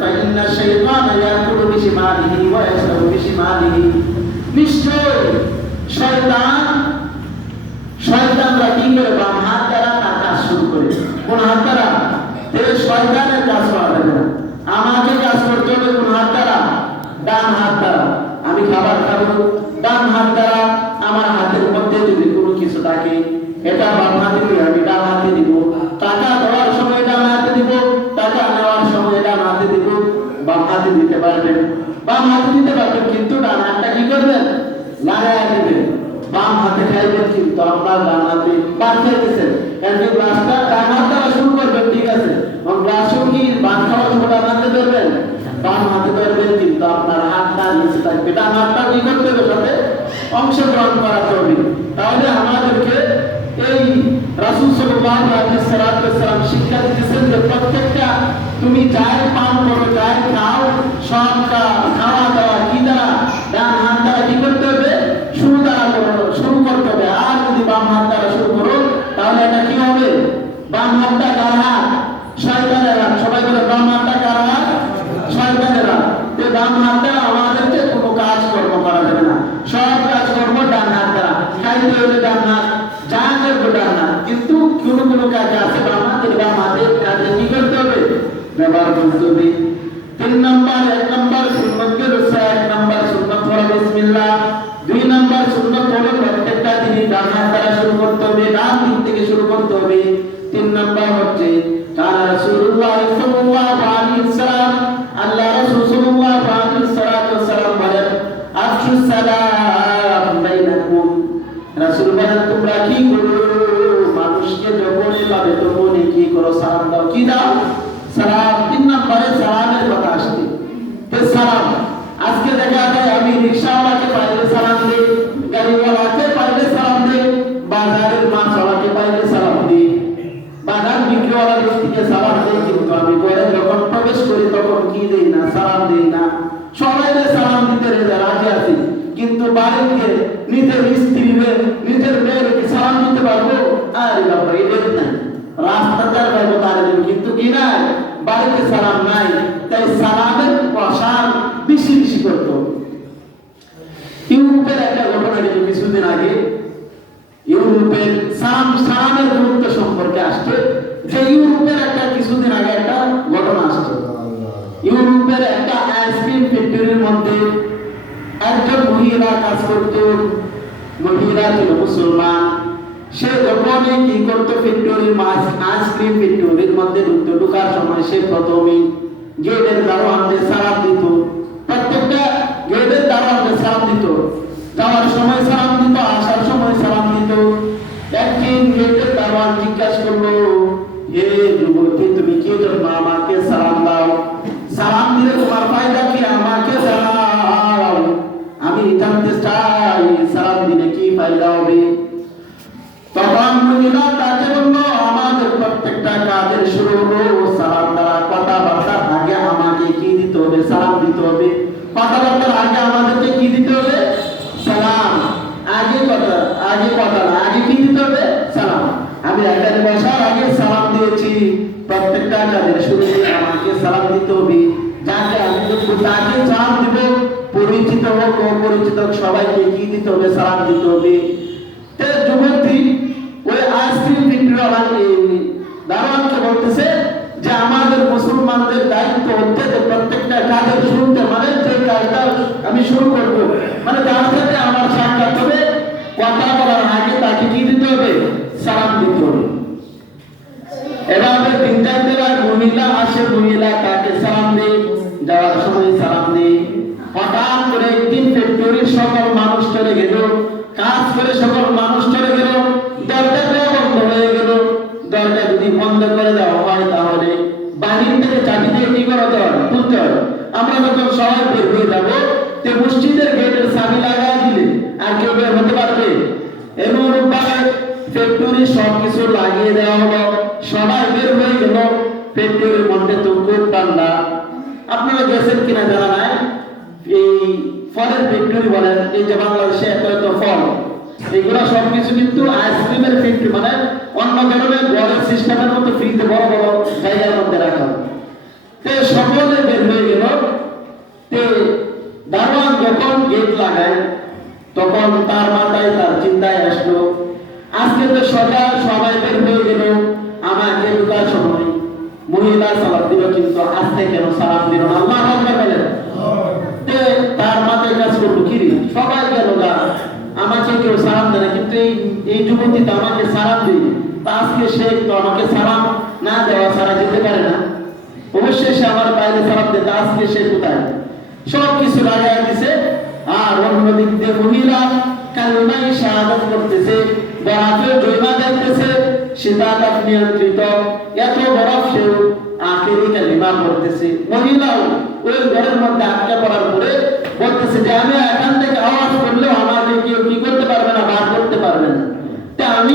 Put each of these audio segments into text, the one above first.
ফাইন্না শাইতানা ইয়াকুলু বিশিমালিহি ওয়া ইয়াশরাবু বিশিমালিহি, নিশ্চয় শয়তানরা কি করে বাম হাত দ্বারা তার কাজ শুরু করে। কোন হাত দ্বারা? শয়তানের কাজ করা যাবে না, আমাকে কাজ করতে হবে কোন হাত দ্বারা? ডান হাত দ্বারা। আমি খাবার খাবো ডান হাত দ্বারা, আমার হাতের মধ্যে যদি কোনো কিছু থাকে এটা বাম হাতে দিয়ে আমি ডান হাতে দিব, টাকা দেওয়ার সময় ডান হাতে দিব, টাকা নেওয়ার সময় ডান হাতে দিব। বাম হাতে দিতে পারবেন, বাম হাতে দিতে পারবেন, কিন্তু ডান হাতটা কি করবেন? লাগায় দিবেন। বাম হাতে খাইবেন কিন্তু আপনার ডান হাতে বাদ খাইতেছেন, এমনি গ্লাসটা ডান হাত দ্বারা শুরু করবেন, ঠিক আছে? গ্লাসও কি বাদ খাওয়ার সময় ডান হাতে ধরবেন, বাম হাতে ধরবেন, কিন্তু আপনার হাতটা নিচে থাকবে, ডান হাতটা কি করতে হবে? সাথে অংশগ্রহণ করাতে হবে। তাহলে আমাদেরকে এই রাসূল সাল্লাল্লাহু আলাইহি ওয়াসাল্লাম শিক্ষা দিতেছেন যে প্রত্যেকটা তুমি যাই পান করো, যাই খাও, সব খাওয়া দাওয়া কি দ্বারা? ডান হাত দ্বারা কি করতে হবে? শুরু করতে হবে। আর যদি বাম হাত দ্বারা শুরু করো তাহলে এটা কি হবে? বাম হাতটা কার হাত? শয়তানের হাত। সবাই বলে বাম হাতটা কার হাত? শয়তানের হাত। বাম হাত দ্বারা আমাদেরকে কোনো কাজ কর্ম করা যাবে না, সব কাজ কর্ম ডান হাত দ্বারা। খাইতে হলে ডান হাত, যা করবো ডান হাত, কিন্তু কোনো কাজে আছে বাম হাতের, বাম হাতের কাজে কি করতে হবে? ব্যবহার করতে হবে। 3 নম্বর, 1 নম্বর সুন্নতকে রসা, 1 নম্বর সুন্নত হলো বিসমিল্লাহ। 2 নম্বর সুন্নত হলো প্রত্যেকটা জিনিস ডান হাত দ্বারা শুরু করতে হবে, ডান দিক থেকে শুরু করতে হবে। 3 নম্বর হচ্ছে কানা রাসূলুল্লাহ সাল্লাল্লাহু আলাইহি ওয়াসাল্লাম, আল্লাহ রাসূল সাল্লাল্লাহু আলাইহি ওয়াসাল্লাম বলেন আফশুস সালাম বাইনাকুম। রাসূল বলেন তোমরা কি করো? মানুষকে যখনই পাবে তখনই কি করো? সালাম দাও। কি দাও? সালাম। 3 নম্বরে সালামের কথা আসছে। সালাম আজকে দেখা যায় আমি রিকশাওয়ালাকে পাইলে সালাম দিই, গাড়িওয়ালাকে পাইলে সালাম দিই, বাজারের মাছওয়ালাকে পাইলে সালাম দিই, বাজার বিক্রিওয়ালার ব্যক্তিকে সালাম দিই, কিন্তু আমি ঘরে যখন প্রবেশ করি তখন কি দিই না? সালাম দিই না। সবাইকে সালাম দিতে রাজি আছি, কিন্তু বাড়িতে নিজের স্ত্রীকে, নিজের মেয়েকে সালাম দিতে পারবো? আরে বাবা, এটা নাই। রাস্তাটার পাইবো তার, কিন্তু কি নাই? বাড়িতে সালাম নাই। তাই সালামের প্রসার বেশি বেশি করতো। ইউরোপের একটা ঘটনা গেল কিছুদিন আগে। ইউরোপের সালামের গুরুত্ব সম্পর্কে আসছে, যে ইউরোপের একটা কিছুদিন আগে একটা ঘটনা আসছে। ইউরোপের একটা আইসক্রিম ফ্যাক্টরির মধ্যে একজন মহিলা কাজ করত। মহিলা ছিল মুসলমান। সে যখনই কি করতো, ফ্যাক্টরির আইসক্রিম ফ্যাক্টরির মধ্যে ঢোকার সময় সে প্রথমে গেটের দারোয়ানদের সালাম দিত। প্রত্যেকটা গেটের দারোয়ানদের সালাম দিত, যাওয়ার সময় সালাম দিত, আসার সময় সালাম দিত। একদিন গেটের দারোয়ান জিজ্ঞাসা করলো, হে যুবতী, তুমি কি জন্য আমাকে সালাম দাও? সালাম দিলে তোমার ফায়দা কি? আমাকে জানাও, আমি জানতে চাই সালাম দিলে কি ফায়দা হবে। তখন মহিলা তাকে বললো, আমাদের প্রত্যেকটা কাজের শুরু হলো সালাম দ্বারা। কথাবার্তার আগে আমাকে কি দিতে হবে? সালাম দিতে হবে। কথাবার্তার আগে আমাদেরকে কি দিতে হবে? সালাম। আগে কথা না, আগে কি দিতে হবে? সালাম। আমি এখানে বসার আগে সালাম দিয়েছি, প্রত্যেকটা কাজের শুরুতে আমাকে সালাম দিতে হবে। যাকে আমি তাকে সালাম দিব, পরিচিত হোক অপরিচিত হোক, সবাইকে কি দিতে হবে? সালাম দিতে হবে। যুবতী ওই আইসক্রিম ফ্যাক্টরি দারোয়ানকে বলতেছে যে আমাদের মুসলমানদের দায়িত্ব হচ্ছে যে প্রত্যেকটা কাজের শুরুতে, মানে যে কাজটা আমি শুরু করবো, মানে যার সাথে আমার সাক্ষাৎ হবে, কথা বলার আগে তাকে কি দিতে হবে? সালাম দিতে হবে। এভাবে 3-4 দিন মহিলা আসে, মহিলা তাকে সালাম দেয়, যাওয়ার সময় সালাম দেয়। হঠাৎ করে একদিন ফ্যাক্টরির সকল মানুষ চলে গেল, কাজ করে সকল মানুষ চলে গেল, দরজাটা বন্ধ হয়ে গেল। দরজা যদি বন্ধ করে দেওয়া হয় তাহলে বাহির থেকে চাবি দিয়ে কি করতে হবে? খুলতে হবে। আমরা যখন সবাই বের হয়ে যাবো, তে মসজিদের গেটের চাবি লাগাই দিলে আর কেউ বের হতে পারবে? এমন ভাবে ফ্যাক্টরি সবকিছু লাগিয়ে দেওয়া হলো, সবাই বের হয়ে গেল। ফ্যাক্টরির মধ্যে তো খুব ঠান্ডা। আপনারা গেছেন কিনা জানা নাই, এই ফলের ফ্যাক্টরি বলেন, এই যে বাংলাদেশে এত এত ফল, এগুলা সবকিছু কিন্তু আইসক্রিমের ফ্যাক্টরি, মানে অন্য ধরনের ঘরের সিস্টেমের মতো ফ্রিজে বড় বড় জায়গার মধ্যে রাখা হয়। তে সকলে বের হয়ে গেল। তে দারোয়ান যখন গেট লাগায় তখন তার মাথায় তার চিন্তায় আসলো, আজকে তো সকাল সবাই বের হয়ে গেল, আমাকে ঢোকার সময় মহিলা সালাম দিল, কিন্তু আজকে কেন সালাম দিল না? আল্লাহু আকবার বলেন। তে তার মাথায় কাজ করলো, কি রে সবাই গেল গা, আমাকে কেউ সালাম দেয় না, কিন্তু এই যুবতী তো আমাকে সালাম দিল, তা আজকে সে তো আমাকে সালাম না দেওয়া ছাড়া যেতে পারে না, অবশ্যই সে আমার বাইরে সালাম দেয়, আজকে সে কোথায়? সব কিছু লাগাই দিছে। আর অন্যদিক দিয়ে মহিলা কালিমায়ে শাহাদাত করতেছে, বরাতে জয়মা যাইতেছে, শীতাতাপ নিয়ন্ত্রিত এত বরফ সেও আখেরি কালিমা পড়তেছে। মহিলাও ওই ঘরের মধ্যে আটকে পড়ার পরে বলতেছে যে আমি এখান থেকে আওয়াজ করলেও আমাকে কেউ কি করতে পারবে না, বার করতে পারবে না। তা আমি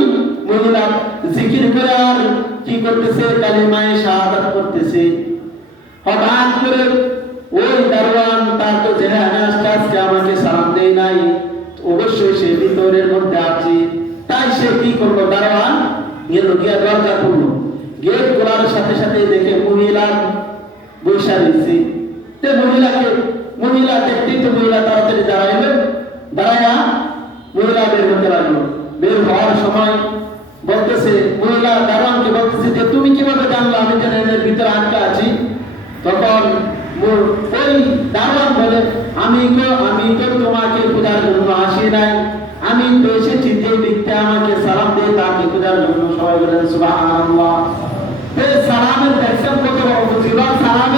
মহিলা জিকির করে আর কি করতেছে, কালিমায়ে শাহাদাত করতেছে। হঠাৎ করে ওই দারোয়ান তার তো চেহারা আজকে আমাকে সালাম দেয় নাই, অবশ্যই সে ভিতরের মধ্যে আছে, তাই সে কি করলো, দারোয়ান গেল গিয়ে দরজা খুললো, গেট খোলার সাথে সাথে দেখে মহিলা বৈশা রয়েছে। তে মহিলা দেখতেই তো মহিলা তাড়াতাড়ি দাঁড়াইলো, দাঁড়াইয়া মহিলা বের হতে লাগলো। বের হওয়ার সময় বলতেছে, মহিলা দারোয়ানকে বলতেছে যে তুমি কিভাবে জানলা আমি যেন এর ভিতরে আটকা আছি? তখন ওই দারোয়ান বলে, আমি তো তোমাকে খোঁজার জন্য আসি নাই, আমি তো এসেছি যে ব্যক্তি আমাকে সালাম দিয়ে তাকে খোঁজার জন্য। সবাই বলেন সুবহানাল্লাহ। সালামের দেখছেন কত বড় ফজিলত, সালামের